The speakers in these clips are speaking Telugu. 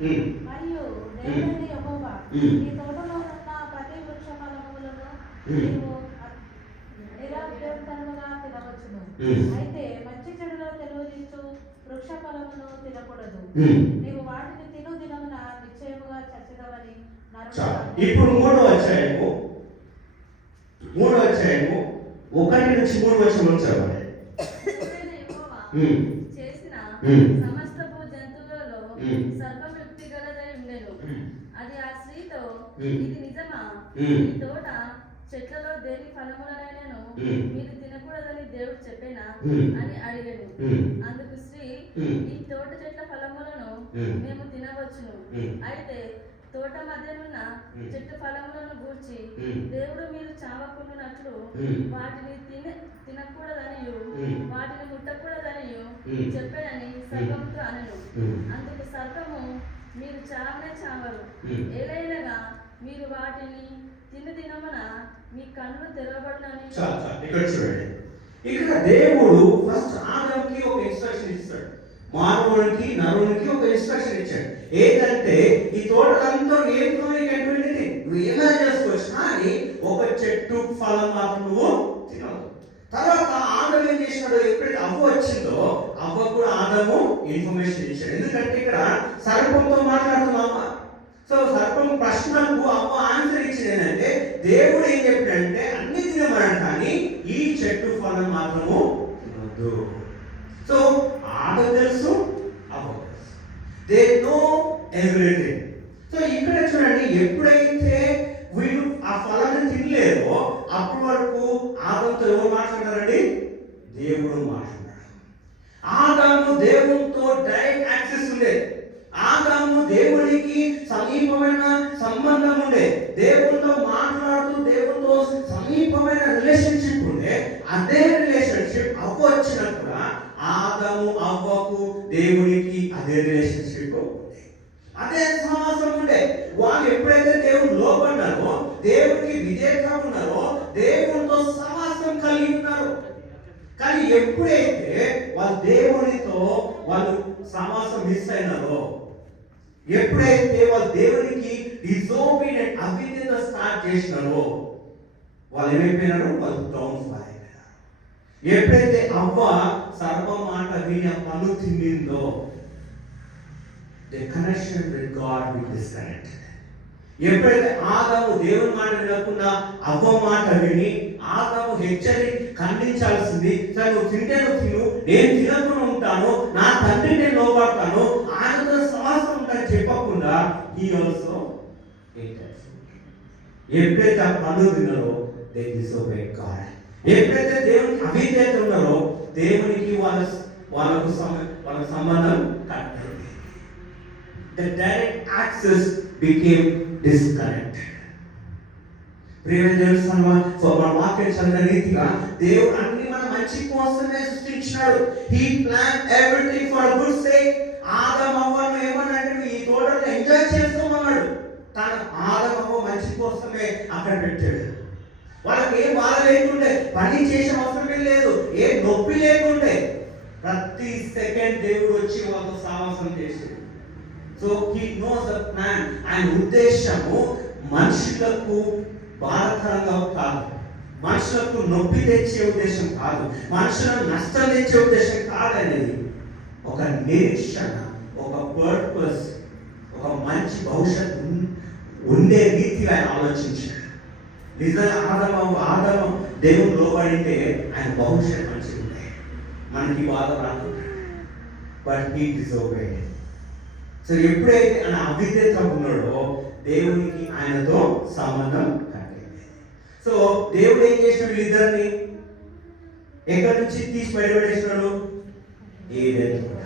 మరియు దేవుడైన యెహోవా ఈ తోటలో ఉన్న ప్రతి వృక్ష ఫలములను నీవు నిరభ్యంతరముగా తినవచ్చును. అయితే మంచి చెడుల తెలియజేస్తూ వృక్ష ఫలమును తినకూడదు. నీవు వాటిని తిను దినమున నిశ్చయముగా చచ్చెదవని. ఇప్పుడు మూడో అధ్యాయము 1-3 చదవండి. చేసిన సమస్తపు జంతువులలో సర్వం యుక్తి గలదై ఉండెను. అది ఆ స్త్రీతో, ఇది నిజమా? ఈ తోట చెట్లలో దేని ఫలములనైనను మీరు తినకూడదని దేవుడు చెప్పేనా అని అడిగాను. అందుకు స్త్రీ, ఈ తోట చెట్ల ఫలములను మేము తినవచ్చును. అయితే తోట మధ్యనున్న చెట్టు ఫలములను గూర్చి దేవుడు మీరు చావకుండునట్లు వాటిని తినకూడదనియు వాటిని ముట్టకూడదనియు చెప్పాడని సర్పముతో అనెను. అందుకు సర్పము, మీరు చావనే చావరు, ఏలైనగా మీరు వాటిని తిను దినమున మీ కన్నులు తెరవబడునని. ఇక్కడ చూడండి, ఇక్కడ దేవుడు ఫస్ట్ ఆదాముకి ఒక ఇన్స్ట్రక్షన్ ఇస్తాడు, మానవునికి నరునికి ఒక ఇన్స్ట్రక్షన్ ఇచ్చాడు. ఏంటంటే ఈ తోటలంతా ఏం తోలికంటే నువ్వు ఏమైనా చేసుకోవచ్చు, కానీ ఒక చెట్టు ఫలం మాత్రం నువ్వు తినవు. తర్వాత ఆదాము ఏం చేసినాడు, ఎప్పుడైతే అవ్వ వచ్చిందో అవ్వ కూడా ఆదాము ఇన్ఫర్మేషన్ ఇచ్చాడు. ఎందుకంటే ఇక్కడ సర్పంతో మాట్లాడుతున్నామా. సో సర్పం ప్రశ్నకు అవ్వ ఆన్సర్ ఇచ్చింది ఏంటంటే, దేవుడు ఏం చెప్పాడంటే అన్ని తినమన్నాడు, కానీ ఈ చెట్టు ఫలం మాత్రము తినవద్దు. సో ఆదాము తెలుసు, అవ్వ తెలుసు, దే నో ఎవ్రీథింగ్. సో ఇక్కడ చూడండి, ఎప్పుడైతే వీళ్ళు ఆ ఫలాన్ని తినలేదో అప్పటి వరకు ఆదాముతో ఎవరు మాట్లాడారండి? దేవుడు మాట్లాడాడు. ఆదాము దేవునితో డైరెక్ట్ యాక్సెస్ ఉండేది. ఆదాము దేవునికి సమీపమైన సంబంధం ఉండే, దేవునితో మాట్లాడుతూ దేవునితో సమీపమైన రిలేషన్షిప్ ఉండే. అదే రిలేషన్షిప్ అవ్వ వచ్చినా కూడా ఆదాము అవ్వకు దేవునికి అదే రిలేషన్షిప్ ఉండే, అదే సమాసం ఉండే. వాళ్ళు ఎప్పుడైతే దేవుడు లోపడ్డారో, దేవుడికి విధేయంగా ఉన్నారో, దేవునితో సమాసం కలిగి ఉన్నారు. కానీ ఎప్పుడైతే వాళ్ళు దేవునితో వాళ్ళు సమాసం మిస్ అయినారో, ఎప్పుడైతే వాళ్ళు దేవునికి డిజోబీడియంట్ అవిధేయత స్టార్ట్ చేసినారో, వాళ్ళు ఏమైపోయినారు? వాళ్ళు డౌన్ ఫాల్ అయిపోయినారు. ఎప్పుడైతే అవ్వ సర్పం మాట విని ఆ పన్ను తిండిందో, the connection with God will disconnect. ఎప్పుడైతే ఆదాము దేవుని మాట వినకుండా అవ్వ మాట విని ఆదాము హెచ్చరి ఖండించాల్సింది, సరే నువ్వు తింటే నువ్వు తిను, నేను తినకుండా ఉంటాను, నా తండ్రి నేను లోపడతాను, ఆయనతో సమాసం ఉంటాను చెప్పకుండా he also ate. ఎప్పుడైతే ఆ పన్ను తిన్నారో they disobeyed God. ఎప్పుడైతే దేవునికి అవిధేయత ఉన్నారో దేవునికి వాళ్ళకు సంబంధం కట్ అయింది. The direct access became disconnected. ప్రియమైన సో మన వాక్యం చదివిన రీతిగా దేవుడు అన్ని మన మంచి కోసమే సృష్టించాడు. He planned everything for a good sake. ఆదాము అవ్వను ఏమన్నాడు? ఈ తోటను ఎంజాయ్ చేసుకోమన్నాడు. తన ఆదాము అవ్వ మంచి కోసమే అక్కడ పెట్టాడు. వాళ్ళకి ఏం బాధ లేకుండే, పని చేసే అవసరమే లేదు, ఏ నొప్పి లేకుండే. ప్రతి సెకండ్ దేవుడు వచ్చి వాళ్ళతో సావాసం చేసాడు. So he knows the plan. ఆయన ఉద్దేశము మనుషులకు బాధకరంగా కాదు, మనుషులకు నొప్పి తెచ్చే ఉద్దేశం కాదు, మనుషులకు నష్టం తెచ్చే ఉద్దేశం కాదనేది ఒక నిరీక్షణ, ఒక పర్పస్, ఒక మంచి భవిష్యత్తు ఉండే రీతిగా ఆయన ఆలోచించాడు. నిజంగా ఆదాము దేవుడు లోపడింటే ఆయన భవిష్యత్తు మంచిగా ఉండే, మనకి బాధ రాకుండా. But he డిజోబేడ్. సో ఎప్పుడైతే ఆయన అవిధేయత ఉన్నాడో దేవునికి ఆయనతో సంబంధం కట్టింది. సో దేవుడు ఏం చేసినాడు? వీళ్ళిద్దరిని ఎక్కడి నుంచి తీసి బయటపడేసినాడు? ఏదెన్ తోట.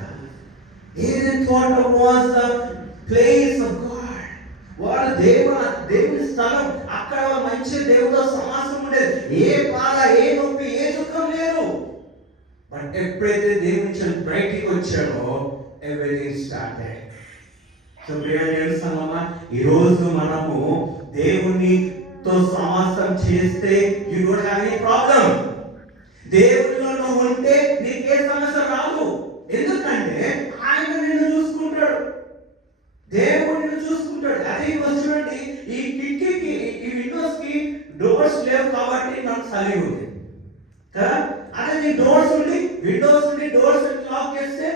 ఏదెన్ తోట was the place of God. వాడు దేవుని స్థలం. అక్కడ మంచి దేవుడితో సమాసం ఉండేది. ఏ బాధ, ఏ నొప్పి, ఏ దుఃఖం లేదు. బట్ ఎప్పుడైతే దేవుని నుంచి బయటికి వచ్చాడో ఎవ్రీథింగ్ స్టార్టెడ్. సో ప్రియమైన ఈరోజు మనము దేవునితో సమాసం చేస్తే you don't have any problem. దేవునిలో నువ్వు ఉంటే నీకు ఏ సమస్య రాదు. ఎందుకంటే ఆయన నిన్ను చూసుకుంటాడు. లేవు కాబట్టి నాకు చలి ఉంది కదా. అదే నీ డోర్స్ ఉండి విండోస్ ఉండి డోర్స్ లాక్ చేస్తే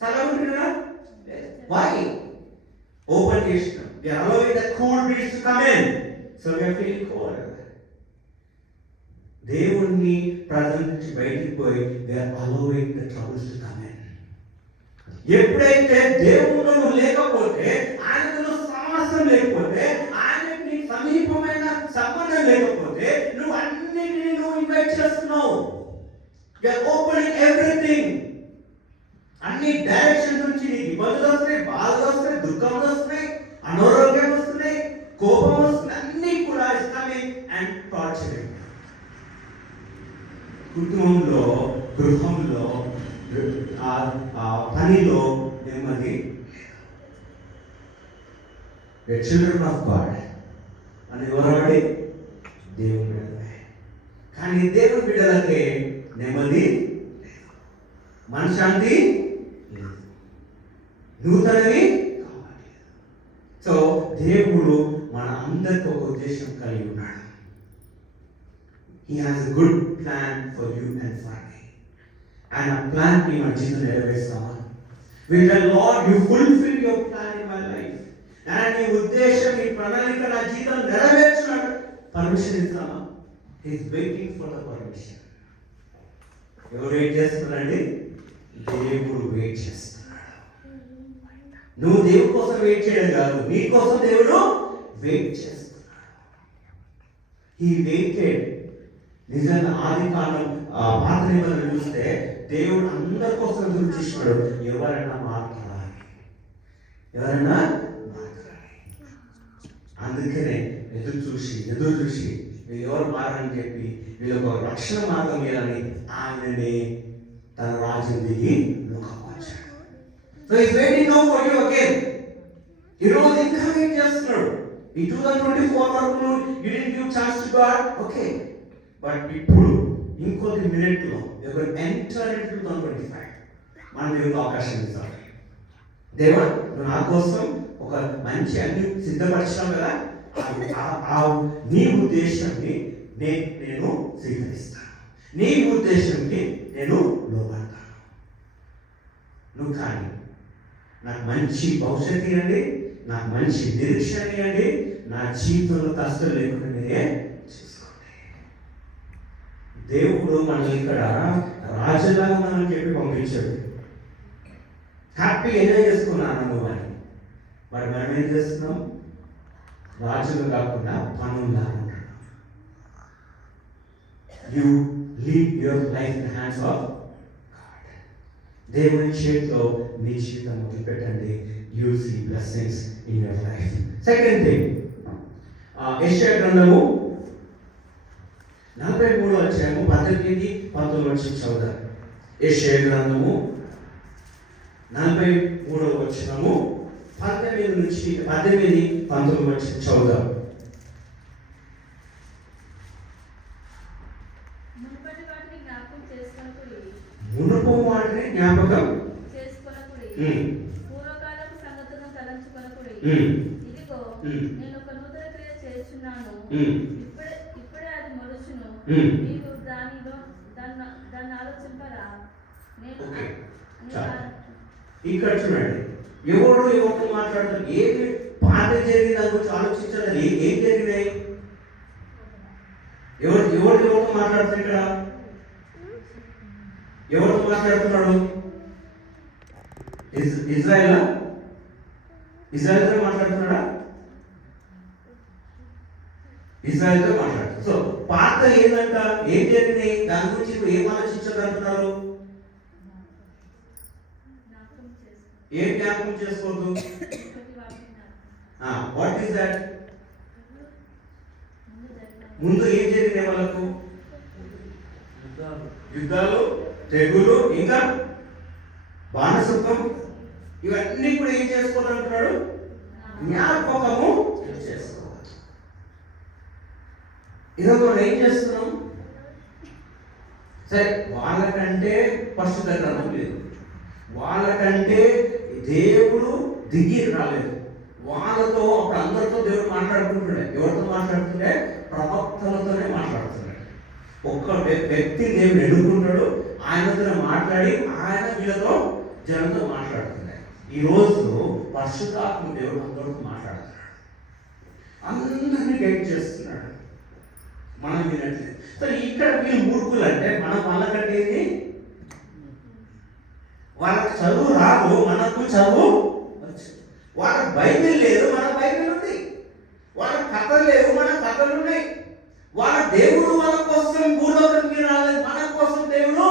చల్లగా ఉంటుంది కదా. వై ఓపెన్ చేసిన we are allowing the cool breeze to come in, so we are feeling cold. దేవుని ప్రజల నుంచి బయటికి పోయి we are allowing the troubles to come in. ఎప్పుడైతే దేవుడు నువ్వు లేకపోతే, ఆయనతో సమాసం లేకపోతే, ఆయనకి నీకు సమీపమైన సంబంధం లేకపోతే, నువ్వు అన్నిటినీ నువ్వు ఇన్వైట్ చేస్తున్నావు. you are opening everything. అన్ని డైరెక్షన్ నుంచి నీకు ఇబ్బందులు వస్తున్నాయి, బాధలు వస్తున్నాయి, దుఃఖాలు వస్తున్నాయి, అనారోగ్యం వస్తున్నాయి, కోపం వస్తుంది, అన్ని కూడా ఇస్ కమింగ్ అండ్ టార్చరింగ్. కుటుంబంలో, గృహంలో, పనిలో నెమ్మది. చిల్డ్రన్ ఆఫ్ గాడ్ అని ఎవరాడి దేవుని బిడ్డలే. కానీ దేవుని బిడ్డలకి నెమ్మది, మనశ్శాంతి, నూతనవి కావాలి. సో దేవుడు మన అందరికీ ఒక ఉద్దేశం కలిగి ఉన్నాడు. He has a good plan for you and for me. And a plan ని మన జీవితంలో నెరవేరుస్తామా? We tell Lord, you fulfill your plan in my life. And నీ ఉద్దేశం, నీ ప్రణాళిక నా జీవితంలో నెరవేర్చున్నాడు. పర్మిషన్ ఇస్తామా? He is waiting for the permission. ఎవరు వెయిట్ చేస్తున్నారండి? దేవుడు వెయిట్ చేస్తున్నాడు. నువ్వు దేవుడి కోసం వెయిట్ చేయడం కాదు, నీ కోసం దేవుడు వెయిట్ చేస్తున్నాడు. He waited. నిజంగా ఆది కాలం పాత నిబంధన చూస్తే దేవుడు అందరి కోసం ఎదురు చూస్తున్నాడు. ఎవరైనా మాట్లాడాలి, ఎవరైనా మాట్లాడాలి. అందుకనే ఎదురు చూసి వీళ్ళు ఎవరు మారని చెప్పి వీళ్ళకు ఒక రక్షణ మార్గం ఇవ్వాలని ఆయననే తన రాజ్యం దిగి ముఖపరిచాడు. So is waiting now for you again. ఈరోజు ఇంకా వెయిట్ చేస్తున్నాడు. ఈ 2024 వరకు you didn't give chance to God, okay, but ఇప్పుడు ఇంకొక మినిట్లో యువర్ ఎంటర్ ఇంటూ 2025 మనం దేవునికి అవకాశం ఇస్తాం. దేవా, నువ్వు నా కోసం ఒక మంచి అన్ని సిద్ధపరిచావు కదా, నీ ఉద్దేశాన్ని నేను స్వీకరిస్తాను, నీ ఉద్దేశంకి నేను లోపడతాను. నువ్వు కానీ నాకు మంచి భవిష్యత్తు ఇవ్వండి, నాకు మంచి నిరీక్షణ ఇవ్వండి, నా జీవితంలో కష్టం లేకుండా నేనే చూసుకోండి. దేవుడు మనల్ని ఇక్కడ రాజులాగా మనం చెప్పి పంపించాడు. హ్యాపీ ఎంజాయ్ చేసుకున్నాను నువ్వు అని. మరి మనం ఏం చేస్తున్నాం? రాజులు కాకుండా పనుల్లా ఉంటున్నాం. You leave your life in the hands of God. దేవుని చేతిలో నీ జీవితం మొదలుపెట్టండి. You see blessings in your life. Second thing, యెషయా గ్రంథము 43వ అధ్యాయము 18-19 చదువుదాం. యెషయా గ్రంథము 43వ వచనము 18-19 చదువుదాం. మునుపు వాటిని జ్ఞాపకం చేసుకొనకుడి, పూర్వకాలపు సంగతులను తలంచుకొనకుడి. ఇదిగో నేను ఒక నూతన క్రియ చేస్తున్నాను, ఇప్పుడే అది మొలుచును, నీవు దాన్ని ఆలోచింపరా. ఇక్కడ చూడండి, ఎవరు మాట్లాడుతారు? ఏమి పాత జరిగిన దాని గురించి ఆలోచించాలి. ఏం జరిగినాయి? ఎవరితో మాట్లాడుతారు? ఇక్కడ ఎవరితో మాట్లాడుతున్నాడు? ఇజ్రాయెల్తో మాట్లాడుతున్నాడా? ఇజ్రాయెల్తో మాట్లాడుతున్నారు. సో పాత ఏంటంట, ఏం జరిగినాయి, దాని గురించి ఇప్పుడు ఏం ఆలోచించాలంటున్నారు? ఏం జ్ఞాపకం చేసుకోవద్దు? What is that? ముందు ఏం జరిగినాయి వాళ్ళకు? యుద్ధాలు, తెగులు, ఇంకా బానిసత్వం, ఇవన్నీ కూడా ఏం చేసుకోవాలంటున్నాడు? జ్ఞాపకము చేసుకోవాలి. ఈరోజు మనం ఏం చేస్తున్నాం? సరే, వాళ్ళకంటే పరిశుద్ధత లేదు, వాళ్ళకంటే దేవుడు దిగి రాలేదు, వాళ్ళతో అప్పుడు అందరితో దేవుడు మాట్లాడుకుంటుండే. ఎవరితో మాట్లాడుతుండే? ప్రవక్తలతోనే మాట్లాడుతున్నాడు. ఒక్క వ్యక్తి దేవుడు ఎన్నుకుంటాడు, ఆయనతో మాట్లాడి ఆయన వీళ్ళతో జనంతో మాట్లాడుతున్నాడు. ఈ రోజు పరిశుద్ధాత్మ దేవుడు అందరితో మాట్లాడుతున్నాడు, అందరినీ గైడ్ చేస్తున్నాడు. మనం వినట్లేదు. సో ఇక్కడ వీళ్ళు మూర్ఖులు అంటే మనం వాళ్ళకంటే ఏంటి? వాళ్ళకి చదువు రాదు, మనకు చదువు వచ్చు. వాళ్ళకి బైబిల్ లేదు, మన బైబిల్ ఉంది. వాళ్ళకి కథలు లేవు, మన కథలు ఉన్నాయి. వాళ్ళ దేవుడు వాళ్ళ కోసం భూలోకంకి రాలేదు, మన కోసం దేవుడు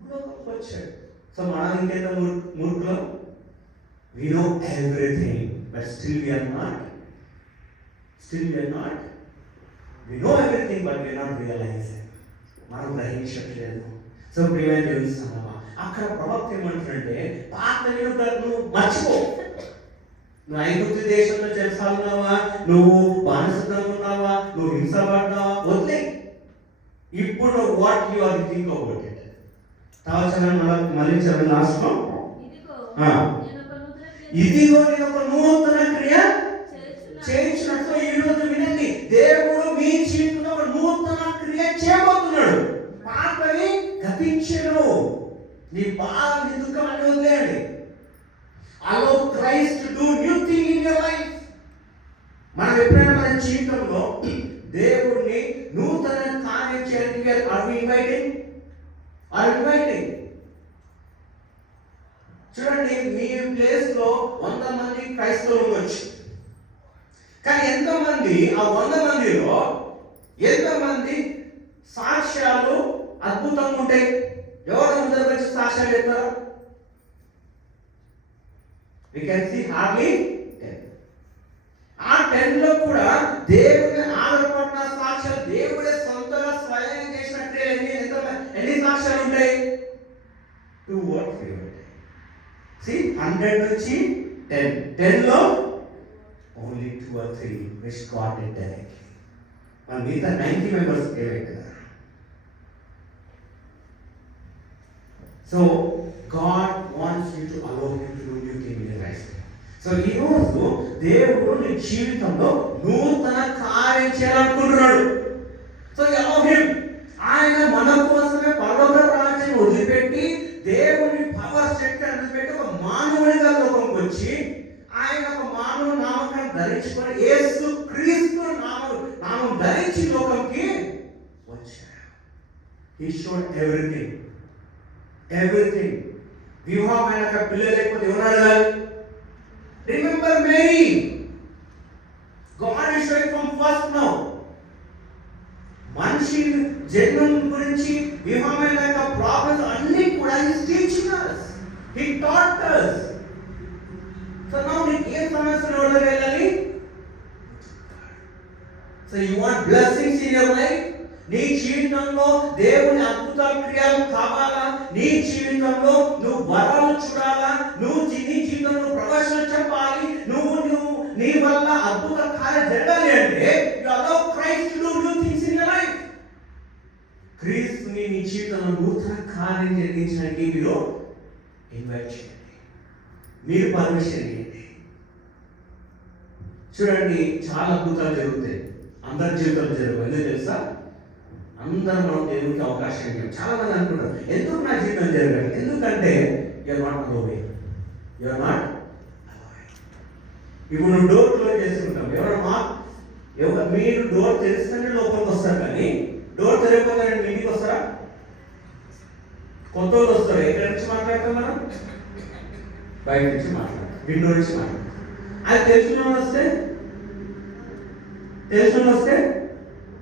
భూలోకంకి వచ్చాడు. సో మనం ఇంకెంత మూర్ఖులం? We know everything, but still we are not. We know everything, but we are not realizing. మనం గ్రహించట్లేదు. సో ప్రియమైన దేవుని సంగమా, అక్కడ ప్రవక్త ఏమంటాడంటే, పాత నిబంధనను మర్చిపో. నువ్వు ఐగుప్తు దేశంలో చెరసాలున్నావా, నువ్వు బానిసత్వంగా ఉన్నావా, నువ్వు హింసపడ్డావా, వదిలే. ఇప్పుడు what you are think about it. మళ్ళీ చదివిన లాస్ట్ లో, ఇదిగో నేను ఒక నూతన క్రియ చేయించినట్టు. ఈ రోజు వినండి, దేవుడు మీ జీవితంలో ఒక నూతన క్రియ చేయబోతున్నాడు. పాతవి గతించెను. నీ బాధ, నీ దుఃఖం అన్ని వదిలేయండి. Allow Christ to do new thing in your life. మనం ఎప్పుడైనా మన జీవితంలో దేవుడిని నూతన కార్యం చేయడానికి are we inviting? చూడండి, మీ ప్లేస్ లో 100 మంది క్రైస్తవులు ఉండొచ్చు, కానీ ఎంతమంది ఆ 100 మందిలో ఎంతమంది సాక్ష్యాలు అద్భుతంగా ఉంటాయి? ఎవరు ముందర వచ్చి సాక్ష్యాలు చెప్తారు? We can see hardly 10. ఆ 10 లో కూడా దేవుని ఆధారపడిన సాక్ష్యాలు, దేవుడే సొంతంగా స్వయం చేసిన క్రియలు ఎన్ని సాక్ష్యాలు ఉంటాయి? 2 or 3 ఉంటాయి. See, 100 నుంచి 10 లో only 2 or 3 which got it directly. మన మిగతా 90 members ఏమైతే. So God wants you to allow him to do new thing in your life. So ఈ రోజు దేవుడు నీ జీవితంలో నూతన కార్యం చేయాలనుకుంటున్నాడు. So allow him. ఆయన మన కోసమే పరలోక రాజ్యాన్ని వదిలిపెట్టి, దేవుని పవర్ శక్తి వదిలిపెట్టి ఒక మానవుడిగా లోకంకి వచ్చి, ఆయన ఒక మానవ నామకాన్ని ధరించుకొని యేసు క్రీస్తు నామం ధరించి లోకంకి వచ్చాడు. He showed everything. వివాహమైన పిల్లలు లేకపోతే ఎవరు అడగాలి? Remember Mary. God is showing from first now. మనిషి జన్మం గురించి, వివాహమైన ప్రాబ్లమ్స్ అన్ని కూడా he is teaching us. He taught us. So now నీకు ఏ సమస్యలు ఎవరికి వెళ్ళాలి? So you want blessings in your life. నీ జీవితంలో దేవుని అద్భుత క్రియలు కావాలా? నీ జీవితంలో నువ్వు వరాలు చూడాలా? నువ్వు నీ జీవితంలో ప్రవేశం చెప్పాలి? నువ్వు నీ వల్ల అద్భుత కార్యం జరగాలి అంటే you allow Christ to do new things in your life. క్రీస్తుని నీ జీవితంలో నూతన కార్యం జరిగించడానికి మీరు ఇన్వైట్ చేయండి, మీరు పర్మిషన్ ఇవ్వండి. చూడండి, చాలా అద్భుతాలు జరుగుతాయి, అందరి జీవితంలో జరుగుతాయి. ఎందుకు తెలుసా? అందరూ మనం దేవునికి అవకాశం ఇవ్వం. చాలా మంది అనుకుంటారు, ఎందుకు నా జీవితం జరగాలి? ఎందుకంటే యూఆర్ నాట్ అలోవింగ్. ఇప్పుడు నువ్వు డోర్ క్లోజ్ చేసుకుంటాం, మీరు డోర్ తెరిస్తేనే లోపలికి వస్తారు, కానీ డోర్ తెరవకపోతే మీ ఇంటికి వస్తారా? కొత్త వాళ్ళు వస్తారు. ఎక్కడి నుంచి మాట్లాడతాం మనం? బయట నుంచి మాట్లాడతాం, విండో నుంచి మాట్లాడతాం. అది తెలిసిన వస్తే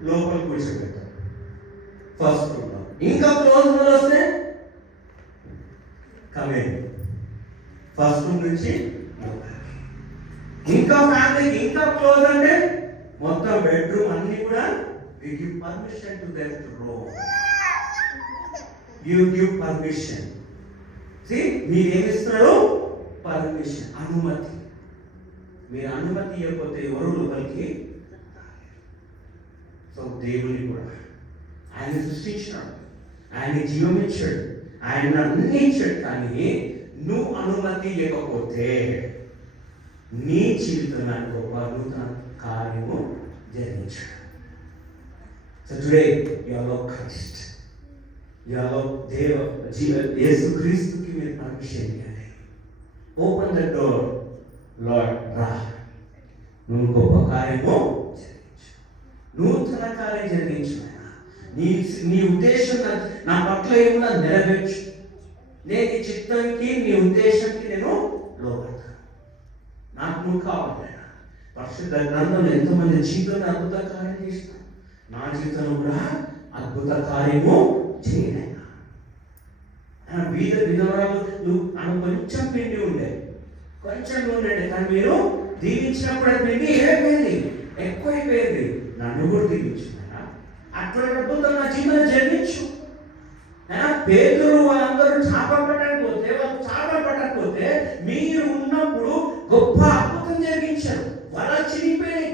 లోపలికి కూర్చోబెడతాం ఫస్ట్ రూమ్ లో. ఇంకా క్లోజ్ రూమ్ వస్తే కమేన్ ఫస్ట్ రూమ్ నుంచి. ఇంకా ఫ్యామిలీకి ఇంకా క్లోజ్ అంటే మొత్తం బెడ్రూమ్ అన్ని కూడా we give permission to them to roam. You give permission. See, మీరు ఏమిస్తున్నాడు? పర్మిషన్, అనుమతి. మీరు అనుమతి ఇవ్వకపోతే ఎవరు లోపలికి? సో దేవుని కూడా ఆయన సృష్టించినాడు, ఆయన జీవం ఇచ్చాడు, ఆయన అన్ని ఇచ్చాడు, కానీ నువ్వు అనుమతి ఇవ్వకపోతే నీ జీవితంలో గొప్ప నూతన కార్యము జరిగించాడు. So today you are love Christ, you are love యేసుక్రీస్తుకి మీరు పర్మిషన్ ఇవ్వండి. ఓపెన్ ద డోర్, లార్డ్ రా, నువ్వు గొప్ప కార్యము జరిగించు, నూతన కార్యం జరిగించు. నీ ఉద్దేశం నా పట్ల ఏమన్నా నెరవేర్చు. నేను నీ చిత్తానికి నీ ఉద్దేశానికి నేను లోపడతాను. నాకు నువ్వు కావాలి. పరిశుద్ధ గ్రంథంలో ఎంతోమంది జీవితంలో అద్భుత కార్యం చేస్తాను. నా జీవితంలో కూడా అద్భుత కార్యము చేయలేనా. వీధ విధవరాలు ఆమె కొంచెం పిండి ఉండేది, కొంచెం ఉండండి, కానీ మీరు దీవించినప్పుడు అది పిండి ఏమైపోయింది, ఎక్కువైపోయింది. నన్ను కూడా దీవించు. అటువంటి అద్భుతం నా జీవితంలో జరిగించు. పేదలు వాళ్ళందరూ చేపలు పట్టకపోతే మీరు ఉన్నప్పుడు గొప్ప అద్భుతం జరిగించారు. వాళ్ళ చిరిగిపోయి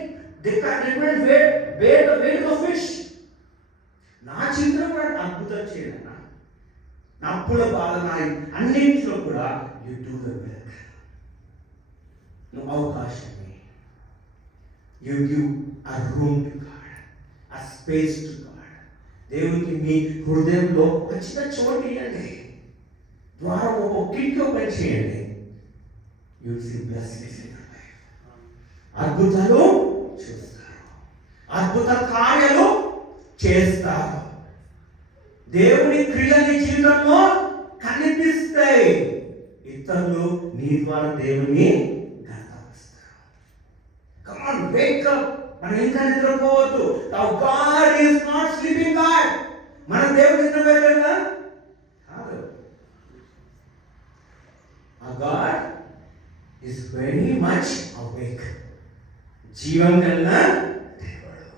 ఫిష్. నా జీవితంలో కూడా అద్భుతం చేయాలి. నా అప్పుల బాధ అన్నింటిలో కూడా యు డూ ద వర్క్. నువ్వు అవకాశమే. You give a room to God, a space to God. దేవునికి మీ హృదయంలో ఒక చిన్న చోటు ఇవ్వండి, ద్వారం ఒక కిటికీ ఓపెన్ చేయండి. You will see blessings in your life. అద్భుతాలు చూస్తారు, అద్భుత కార్యాలు చేస్తారు. దేవుని క్రియని జీవితంలో కనిపిస్తాయి. ఇతరులు నీ ద్వారా దేవుని గణపరుస్తారు. Come on, wake up. మనం ఇంకా నిద్రపోవద్దు. God is not sleeping God. మనం దేవుడు నిద్రపోయేదా కాదు. God is very much awake. జీవం కన్నా దేవుడు.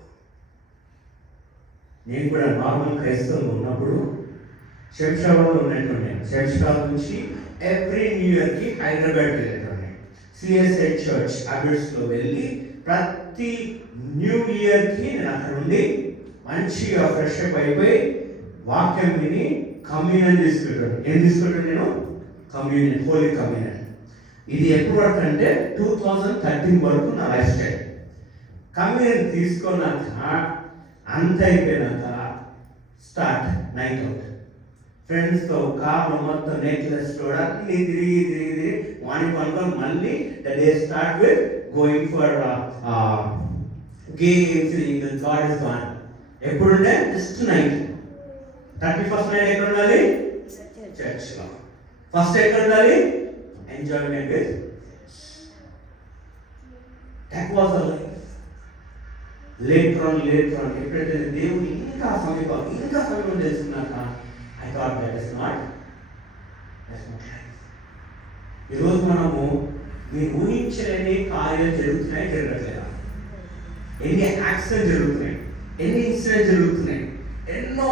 నేను కూడా నార్మల్ క్రైస్తవులు ఉన్నప్పుడు శంషాబాద్లో ఉన్నట్టుండే. శంషాబాద్ నుంచి ఎవ్రీ న్యూ ఇయర్కి హైదరాబాద్ వెళ్ళేటండి. సిఎస్ఐ చర్చ్ అబిడ్స్లో వెళ్ళి ప్రతి న్యూ ఇయర్కి నేను అక్కడ ఉండి మంచిగా ఫ్రెష్ అప్ అయిపోయి వాక్యం విని కమ్యూనియన్ తీసుకుంటాను. ఏం తీసుకుంటాను నేను? Communion, Holi communion. ఇది ఎప్పుడు వరకు అంటే 2013 వరకు నా లైఫ్ స్టైల్. కమ్యూనియన్ తీసుకున్నాక అంత అయిపోయినాక స్టార్ట్ నైట్ అవుట్. ఫ్రెండ్స్తో కార్లో మొత్తం నెక్లెస్ కూడా అన్ని తిరిగి మార్నింగ్ పనుకొని మళ్ళీ the day start with going for games. God is gone. ఎప్పుడుండే జస్ట్ నైట్. 31st నైట్ ఎక్కడ ఉండాలి? చర్చ్లో. ఫస్ట్ ఎక్కడ ఉండాలి? Enjoyment with. That was the life. Later on ఎప్పుడైతే దేవుడు ఇంకా సమీపం చేస్తున్నాక I thought that is not life. ఈరోజు మనము మీరు ఊహించలేని కార్యాలు జరగట్లేదా? ఎన్ని యాక్సిడెంట్ జరుగుతున్నాయి, ఎన్ని ఇన్సిడెంట్ జరుగుతున్నాయి, ఎన్నో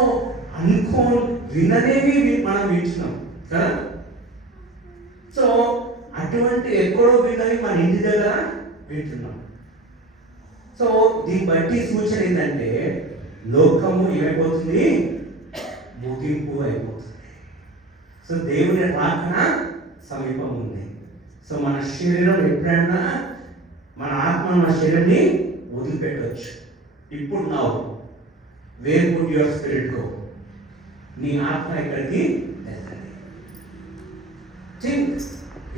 విననేవి మనం వింటున్నాం కదా. సో అటువంటి ఎక్కడో విన్నవి మన ఇంటి దగ్గర వింటున్నాం. సో దీన్ని బట్టి సూచన ఏంటంటే లోకము ఏమైపోతుంది? ముగింపు అయిపోతుంది. సో దేవుని రాకన సమీపం ఉంది. సో మన శరీరం ఎప్పుడైనా మన ఆత్మ మన శరీరాన్ని వదిలిపెట్టవచ్చు. ఇప్పుడు where would your spirit go? నీ ఆత్మ ఎక్కడికి వెళ్తుంది? థింక్.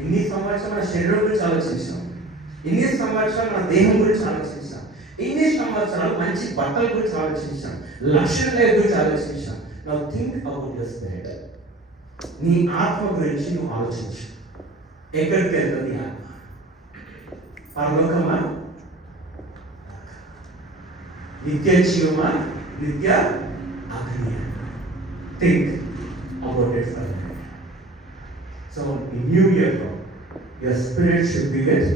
ఇన్ని సంవత్సరాలు మన శరీరం గురించి ఆలోచించాం, ఇన్ని సంవత్సరాలు మన దేహం గురించి ఆలోచించాం, ఇన్ని సంవత్సరాలు మంచి బట్టల గురించి ఆలోచించాం, లక్షల గురించి ఆలోచించాం. Now think about your spirit. నీ ఆత్మ గురించి నువ్వు ఆలోచించు. ఎక్కడికి వెళ్తుంది ఆత్మ? పరలోకమా? నిత్య జీవమా? నిత్య అగ్ని? Think about it for that. So ఈ న్యూ ఇయర్లో your spirit should be with.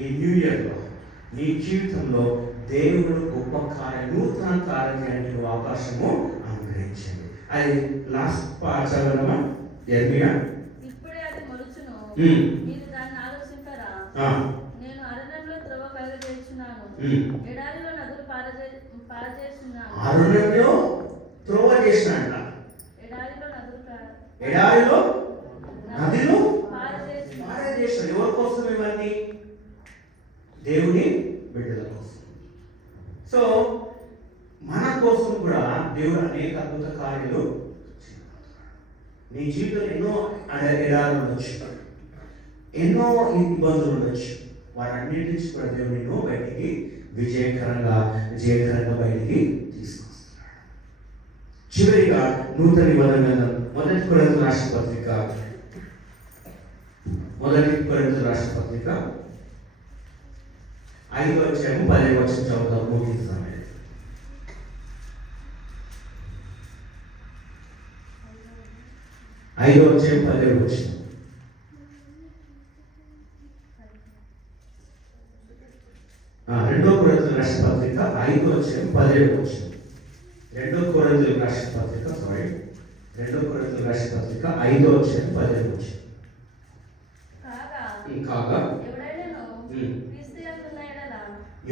ఈ న్యూ ఇయర్లో నీ జీవితంలో దేవుడు గొప్ప కార్యం, నూతన కార్యం చేయడానికి అవకాశము అనుగ్రహించండి. అది లాస్ట్ పార్ట్ చదవడమా? ఎర్మియా. ఇప్పుడే అది మొలుచును, మీరు దాన్ని ఆలోచించరా? నేను అరణ్యంలో త్రోవ కలుగజేస్తున్నాను, ఎడారిలో నదులు పారజేస్తున్నాను. అరణ్యంలో త్రోవ చేసినాడ, ఎడారిలో నదిలో పారజేసిన. ఎవరి కోసమే? దేవుని బిడ్డల కోసం. సో మన కోసం కూడా దేవుడు అనేక అద్భుత కార్యాలు నీ జీవితంలో ఎన్నో ఎడాలు ఉండొచ్చు, ఎన్నో ఇబ్బందులు ఉండొచ్చు. వాటన్నిటి నుంచి కూడా దేవుడు నిన్ను బయటికి విజయకరంగా బయటికి తీసుకొస్తున్నాడు. చివరిగా నూతన నిబంధన గ్రంథం 1 కొరింథీయులకు రాసిన పత్రిక 5వ అధ్యాయం 10వ వచనం చదువుతాం, ముగిస్తాం. 5వ అధ్యాయం 10వ వచనం. రెండో కొరింథీయులకు రాసిన పత్రిక 5వ అధ్యాయం 10వ వచనం. 2 కొరింథీయులకు రాసిన పత్రిక 5వ అధ్యాయం 10వ వచనం. కాగా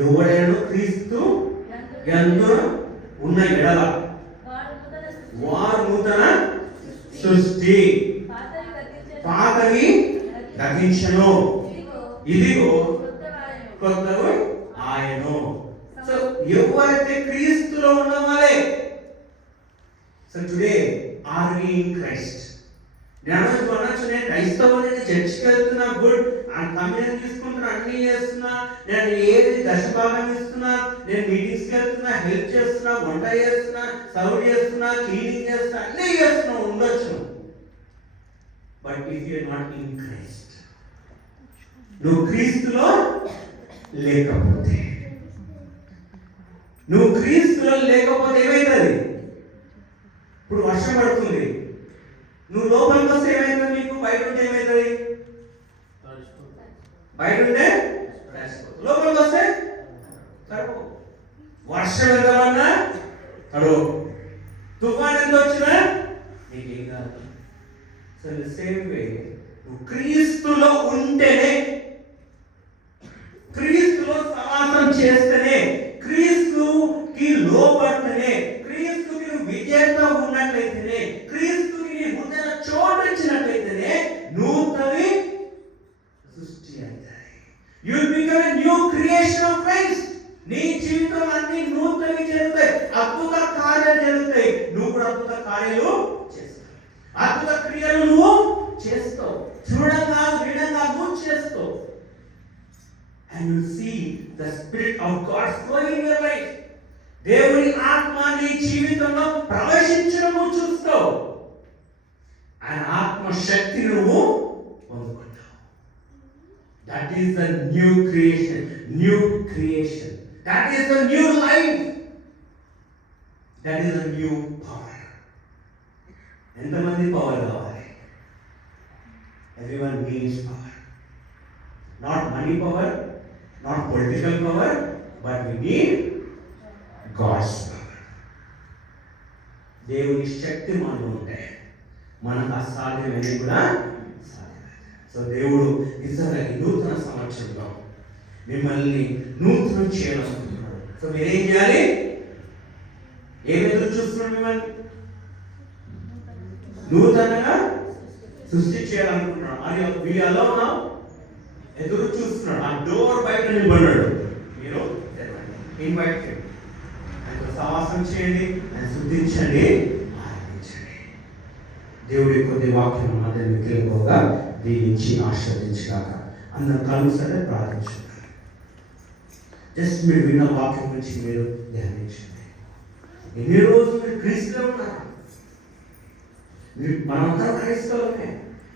ఎవడైనా క్రీస్తు యందు ఉన్న ఎడల వారు నూతన సృష్టి, పాతవి గతించెను, ఇదిగో కొత్తవి ఆయను. సో ఎవరైతే క్రీస్తులో ఉన్నవారే, so today are we in Christ. నేను క్రైస్తవుని చర్చికి వెళ్తున్నా, గుడ్, కమ్యూనియన్ తీసుకుంటున్నా, అన్ని చేస్తున్నా, నేను ఏది దశభాగం ఇస్తున్నా, నేను మీటింగ్స్కి వెళ్తున్నా, హెల్ప్ చేస్తున్నా, వంట చేస్తున్నా, సర్వ్ చేస్తున్నా, క్లీనింగ్ చేస్తున్నా, అన్నీ చేస్తున్నా ఉండొచ్చు. But if you are not in Christ, నువ్వు క్రీస్తులో లేకపోతే ఏమైతుంది? ఇప్పుడు వర్షం పడుతుంది, నువ్వు లోపలికి వస్తే ఏమైతుంది? నీకు బయట ఉంటే ఏమైతుంది? బయట ఉంటే లోపలికి వస్తే తడుపు. వర్షం ఎంతమన్నా తడువు, తుఫాన్ ఎంత వచ్చినా నీకేం కాదు. సో సేమ్ వే నువ్వు క్రీస్తులో ఉంటేనే, క్రీస్తులో సమాసం చేస్తేనే, క్రీస్తుకి లోపడితేనే, క్రీస్తుకి నువ్వు విజయంగా ఉన్నట్లయితేనే, క్రీస్తుకి నీ ముందర చోటు ఇచ్చినట్లయితేనే నూతనవి సృష్టి అవుతాయి. You will become a new creation of Christ. నీ జీవితం అన్ని నూతనవి జరుగుతాయి, అద్భుత కార్యాలు జరుగుతాయి. నువ్వు కూడా అద్భుత కార్యాలు చేస్తావు, అద్భుత క్రియలు నువ్వు చేస్తావు, చూడంగా విడంగా నువ్వు చేస్తావు. And you see the Spirit of God flowing in your life. దేవుని ఆత్మ నీ జీవితంలో ప్రవేశించడము చూస్తావు. ఆయన ఆత్మ శక్తిని నువ్వు పొందుకుంటావు. That is the new creation. That is the new life. That is the new power. ఎంతమంది పవర్ కావాలి? Everyone needs power. Not money power, not political power, but we need God's power. దేవుని శక్తి మనలో ఉంటే మనకు అసాధ్యమైనది కూడా సాధ్యమవుతుంది. సో దేవుడు నిజంగా ఈ నూతన సంవత్సరంలో మిమ్మల్ని నూతనం చేయాలనుకుంటున్నాడు. సో మీరేం చేయాలి? ఏమి ఎదురు చూస్తున్నాడు? మిమ్మల్ని నూతనంగా సృష్టి చేయాలనుకుంటున్నాడు. అది వీళ్ళలో ఎదురు చూస్తున్నాడు. ఆ డోర్ బయట నిలబడ్డాడు. మీరు ఇన్వైట్ చేయండి, ఆయనతో సహవాసం చేయండి, ఆయన శుద్ధించండి, ఆరాధించండి. దేవుడి కొద్ది వాక్యం మధ్య మిగిలిపోగా దీవించి ఆశీర్వదించాక అందరం కళ్ళు సరే ప్రార్థించండి. జస్ట్ మీరు విన్న వాక్యం నుంచి మీరు ధ్యానించండి. ఎన్ని రోజులు మీరు క్రీస్తులో ఉన్నారు? మనమందరం క్రైస్తవులమే,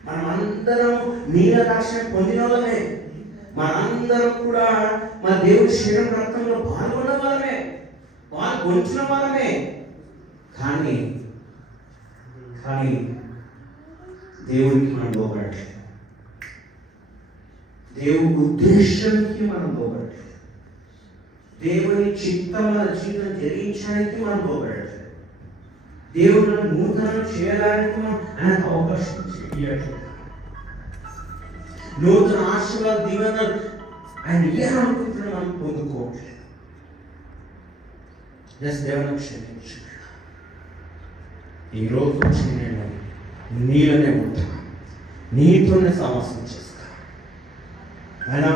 మనమందరం నీల రక్షణ పొందిన వాళ్ళమే, మనందరం కూడా మన దేవుడి శరీరం రక్తంలో పాల్గొన్న వాళ్ళమే, పాల్గొంచిన వాళ్ళమే. కానీ దేవుడికి మనం లోబడట్లేదు, దేవుడి ఉద్దేశానికి మనం లోబడట్లేదు, దేవుని చిత్తం మన జీవితం జరిగించడానికి మనం లోబడట్లేదు, దేవుడిని నూతనం చేయడానికి ఆయనకు అవకాశం ఇవ్వట్లేదు. నూతన ఆశీర్వాద దీవెనలు ఆయన ఏమనుకుంటున్నా మనం పొందుకోవట్లేదు. దేవుని క్షమించు. ఈరోజు వచ్చి నేను నీలోనే ఉంటా, నీతోనే సమాసం చేస్తా. ఆయన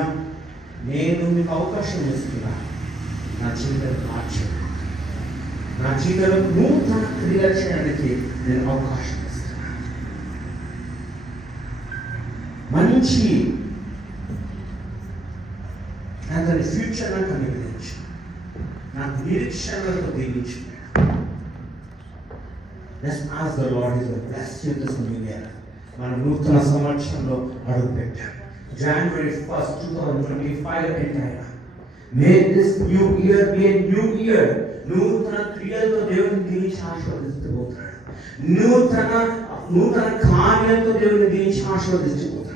నేను మీకు అవకాశం ఇస్తున్నాను. నా జీవితాన్ని మార్చండి. నా జీవితంలో నూతన క్రియలు చేయడానికి నేను అవకాశం ఇస్తున్నాను. మంచి అతని ఫ్యూచర్ నాకు అనుగ్రహించు. నాకు నిరీక్షణతో దీవించు. Let's ask the Lord is to bless you this new year. మన నూతన సంవత్సరంలో అడుగు పెట్టాం. January 1st, 2025 enter. May this new year be a new year. నూతన క్రియలతో దేవుని దీవించి ఆశీర్వదించబోతున్నాడు. నూతన కార్యాలతో దేవుని దీవించి ఆశీర్వదించబోతున్నాడు.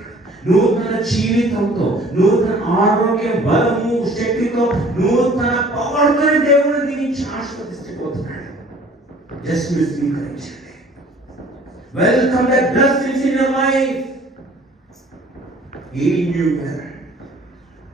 నూతన జీవితంతో, నూతన ఆరోగ్యం, బలము, శక్తితో, నూతన పవర్తో దేవుని దీవించి ఆశీర్వదించబోతున్నాడు. Just be encouraged. Welcome the blessings in your life. In you.